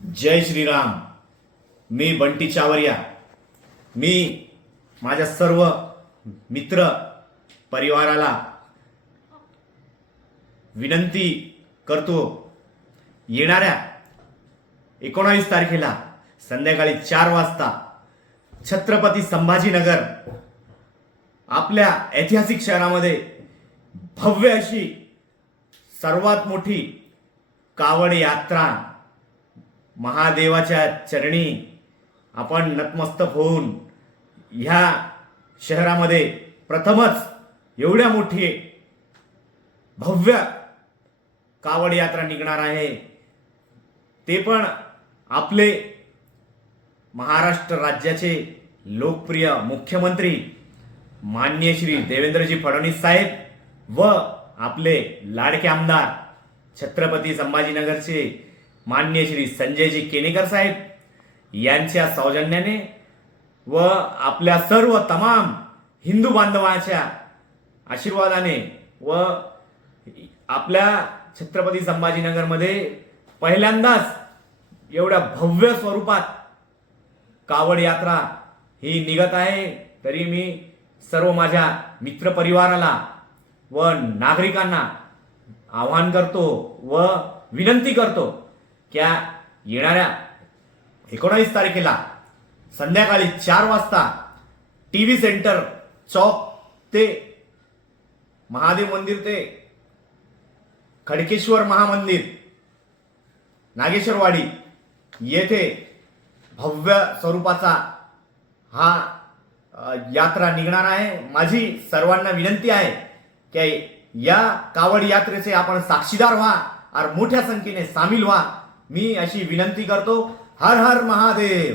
जय श्रीराम. मी बंटी चावरिया. मी माझ्या सर्व मित्र परिवाराला विनंती करतो, येणाऱ्या 19 तारखेला संध्याकाळी 4 वाजता छत्रपती संभाजीनगर आपल्या ऐतिहासिक शहरामध्ये भव्य अशी सर्वात मोठी कावड यात्रा महादेवाच्या चरणी आपण नतमस्तक होऊन ह्या शहरामध्ये प्रथमच एवढ्या मोठी भव्य कावड यात्रा निघणार आहे. ते पण आपले महाराष्ट्र राज्याचे लोकप्रिय मुख्यमंत्री माननीय श्री देवेंद्रजी फडणवीस साहेब व आपले लाडके आमदार छत्रपती संभाजीनगरचे माननीय श्री संजयजी केनेकर साहेब यांच्या सौजन्याने व आपल्या सर्व तमाम हिंदू बांधवांच्या आशीर्वादाने व आपल्या छत्रपती संभाजीनगरमध्ये पहिल्यांदाच एवढ्या भव्य स्वरूपात कावड यात्रा ही निघत आहे. तरी मी सर्व माझ्या मित्रपरिवाराला व नागरिकांना आवाहन करतो व विनंती करतो की येणाऱ्या 19 तारखेला संध्याकाळी 4 वाजता टीव्ही सेंटर चौक ते महादेव मंदिर ते खडकेश्वर महामंदिर नागेश्वरवाडी येथे भव्य स्वरूपाचा हा यात्रा निघणार आहे. माझी सर्वांना विनंती आहे की या कावड यात्रेचे आपण साक्षीदार व्हा और मोठ्या संख्येने सामील व्हा. मी अशी विनंती करतो. हर हर महादेव.